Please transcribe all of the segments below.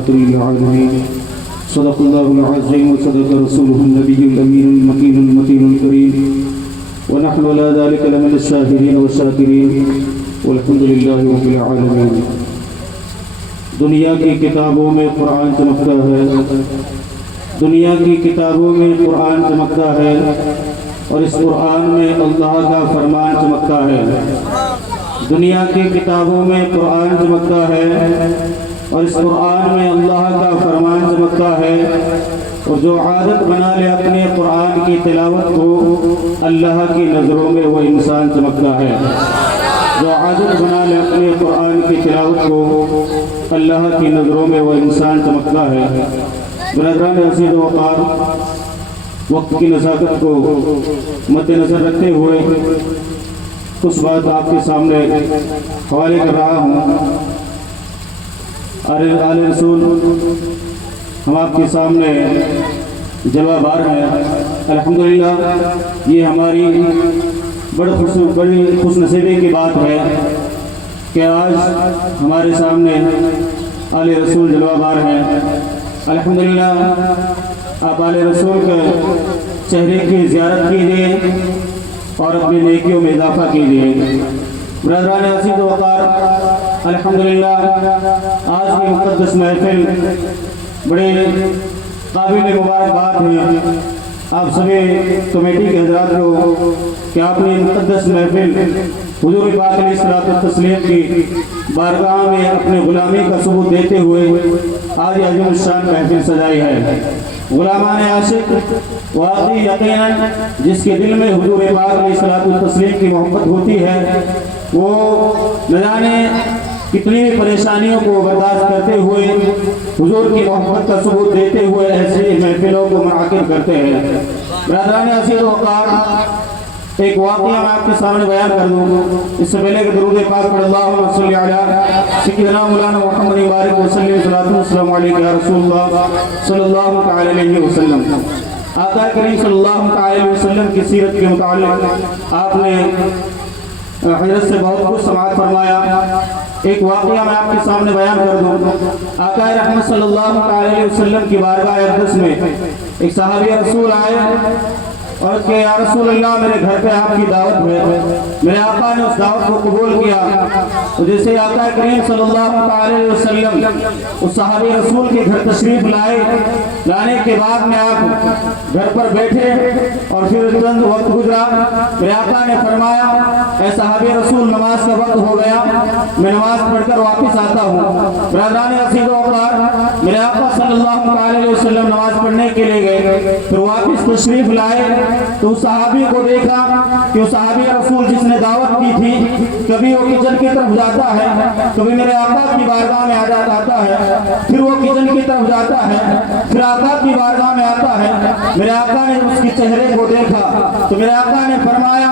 ورحمة للعالمين. صدق الله العظيم وصدق رسوله النبي الأمين المكين المتين الكريم، ونحن على ذلك لمن الشاهدين والشاكرين والحمد لله رب العالمين. دنیا کی کتابوں میں قرآن چمکتا ہے، دنیا کی کتابوں میں قرآن چمکتا ہے، اور اس قرآن میں اللہ کا فرمان چمکتا ہے. دنیا کی کتابوں میں قرآن چمکتا ہے اور اس قرآن میں اللہ کا فرمان چمکتا ہے. اور جو عادت بنا لے اپنے قرآن کی تلاوت کو، اللہ کی نظروں میں وہ انسان چمکتا ہے. جو عادت بنا لے اپنے قرآن کی تلاوت کو، اللہ کی نظروں میں وہ انسان چمکتا ہے. برادران عزیز و وقار، وقت کی نزاکت کو مد نظر رکھتے ہوئے کچھ بات آپ کے سامنے حوالے کر رہا ہوں. آل رسول ہم آپ کے سامنے جلوہ بار ہیں. الحمدللہ یہ ہماری بڑی خوش نصیبی کی بات ہے کہ آج ہمارے سامنے آل رسول جلوہ بار ہیں. الحمدللہ آپ آل رسول کے چہرے کی زیارت کیجیے اور اپنی نیکیوں میں اضافہ کیجیے. برادران عزیز و وقار، الحمدللہ آج کی مقدس محفل بڑے قابل مبارکباد ہے آپ سبھی کمیٹی کے حضرات کو کہ آپ نے مقدس محفل حضور پاک علیہ الصلوۃ والتسلیم کی بارگاہ میں اپنے غلامی کا ثبوت دیتے ہوئے آج عظیم الشان محفل سجائی ہے. غلامان عاشق واقعی یقیناً جس کے دل میں حضور پاک علیہ الصلوۃ والتسلیم کی محبت ہوتی ہے، وہ نہ جانے کتنی بھی پریشانیوں کو برداشت کرتے ہوئے حضور کی محبت کا ثبوت دیتے ہوئے ایسی محفلوں کو منعقد کرتے ہیں. برادران عزیز و وقار، ایک واقعہ میں آپ کے سامنے بیان کر دوں. اس سے پہلے کہ درود پاک پڑھ اللہم صلی علی سیدنا مولانا محمد مبارک وسلم صلاۃ والسلام علیہ یا رسول اللہ صلی اللہ تعالی علیہ وسلم. آقا کریم صلی اللہ تعالی علیہ وسلم کی سیرت کے متعلق آپ نے حضرت سے بہت کچھ سماعت فرمایا. ایک واقعہ میں آپ کے سامنے بیان کر دوں. آقا رحمت صلی اللہ تعالی علیہ وسلم کی بارگاہ اقدس میں ایک صحابی رسول آئے اور کہ یا رسول اللہ میرے گھر پہ آپ کی دعوت ہے. میرے آقا نے اس دعوت کو قبول کیا. تو جیسے آقا کریم صلی اللہ علیہ وسلم اس صحابی رسول کے گھر تشریف لانے کے بعد میں آپ گھر پر بیٹھے اور پھر چند وقت گزرا. میرے آقا نے فرمایا اے صحابی رسول نماز کا وقت ہو گیا، میں نماز پڑھ کر واپس آتا ہوں. برادران عزیز و وقار، میرے آقا صلی اللہ علیہ وسلم نماز پڑھنے کے لیے گئے، پھر واپس تشریف لائے تو اس صحابی کو دیکھا کہ وہ صحابی رسول جس نے دعوت کی تھی کبھی وہ کچن کی طرف جاتا ہے، کبھی میرے آقا کی بارگاہ میں آتا ہے، پھر وہ کچن کی طرف جاتا ہے، پھر آقا کی بارگاہ میں آتا ہے. میرے آقا نے اس کے چہرے کو دیکھا تو میرے آقا نے فرمایا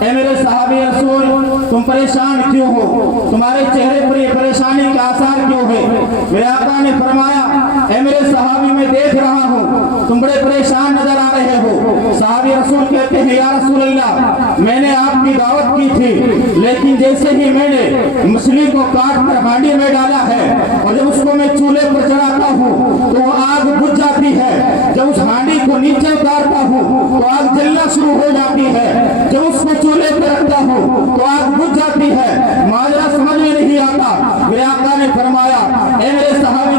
اے میرے صحابی رسول تم پریشان کیوں ہو، تمہارے چہرے پر یہ پریشانی کے آثار کیوں ہے؟ میرے آقا نے فرمایا اے میرے صحابی میں دیکھ رہا ہوں تم بڑے پریشان نظر آ رہے ہو. صحابی رسول کہتے ہیں یا رسول اللہ میں نے آپ کی دعوت کی تھی، لیکن جیسے ہی میں نے مچھلی کو کاٹ کر ہانڈی میں ڈالا ہے اور جب اس کو میں چولہے پر چڑھاتا ہوں تو وہ آگ بجھ جاتی ہے، جب اس ہانڈی کو نیچے اتارتا ہوں تو آگ جلنا شروع ہو جاتی ہے، جب اس کو چولہے پر رکھتا ہوں تو آگ بجھ جاتی ہے، ماجرا سمجھ میں نہیں آتا. میرے آقا نے فرمایا اے میرے صحابی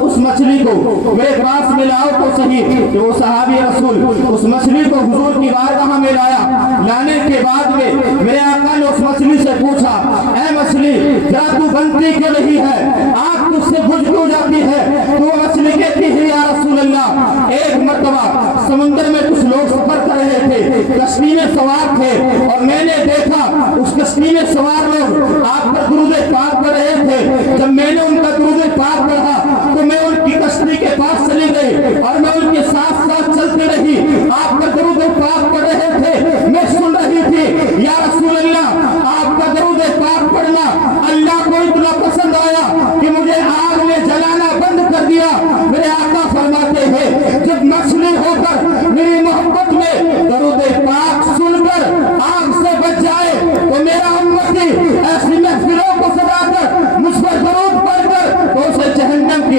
اس مچھلی کو میرے پاس میں لاؤ تو صحیح. کہ وہ صحابی رسول اس مچھلی کو حضور کی بارگاہ میں لانے کے بعد میں میرے آقا نے اس مچھلی سے پوچھا اے مچھلی ذرا تو بنتی کیوں نہیں ہے، آگ تجھ سے بجھ کیوں جاتی ہے؟ تو وہ مچھلی کہتی ہے یا رسول اللہ ایک مرتبہ سمندر میں کچھ لوگ سفر کر رہے تھے، کشتی میں سوار تھے اور میں نے دیکھا اس کشتی میں سوار لوگ آپ پر درود پاک پڑھ رہے تھے. جب میں نے ان کا درود پاک پڑھا تو میں ان کی کشتی کے پاس چلی گئی اور میں ان کے ساتھ ساتھ چلتی رہی. آپ کا درود پاک پڑھ رہے تھے، میں سن رہی تھی یا رسول اللہ آپ کا درود پاک پڑھنا اللہ کو اتنا پسند آیا کہ مجھے آگ میں جلانا بند کر دیا. میرے آقا فرماتے ہیں جب مچھلی ہو کر میری محبت میں درود پاک سن کر آگ سے بچ جائے تو میرا امتی ایسی محفلوں کو سجا کر مجھ پر درود پڑھ کر تو اسے جہنم کی